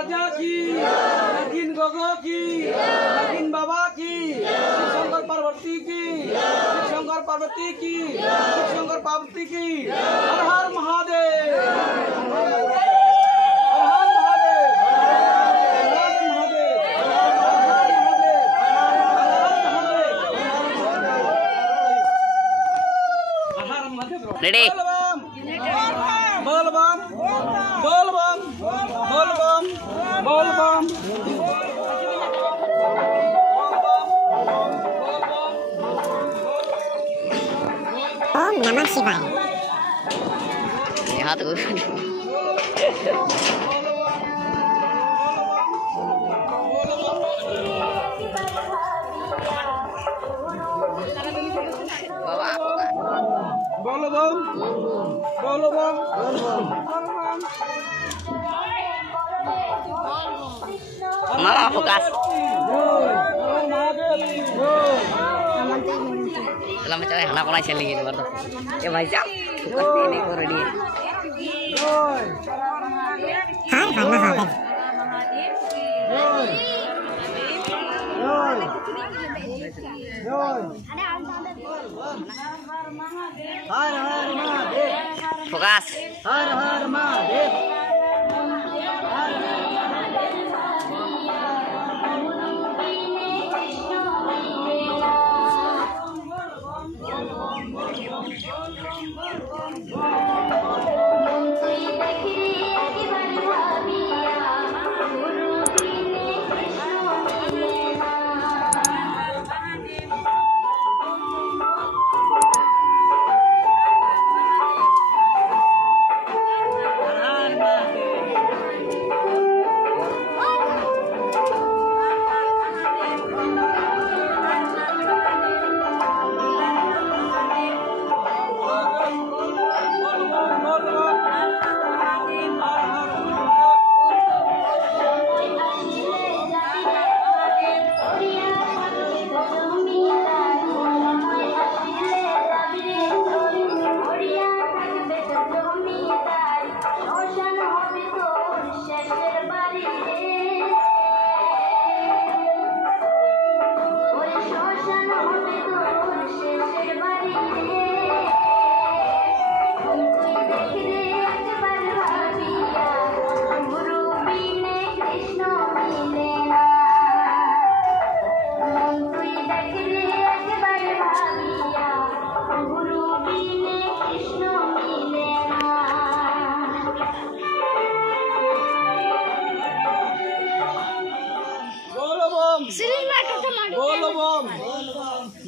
राजा की, नगीन गोगो की, नगीन बाबा की, शिवशंकर पार्वती की, शिवशंकर पार्वती की, शिवशंकर पार्वती की। हर हर महादेव, हर हर महादेव, रेडी बोल बम बोल बम बोल बम बोल बम ओम नमः शिवाय। हाथ को बोल बम बोल बम मामा focus selama cewek anak orang sih lagi luar tuh ya baca fokus ini koro dia हर हर महादेव। हर हर महादेव, fokus हर हर महादेव।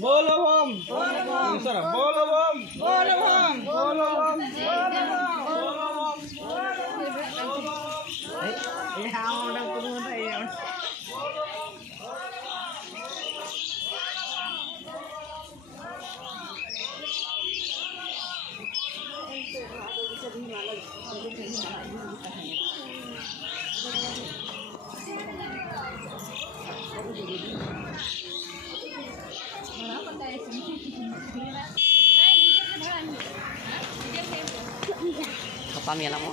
बोल बम बोल बम सर बोल बम बोल बम बोल बम apa mi anak mo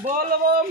बोल बम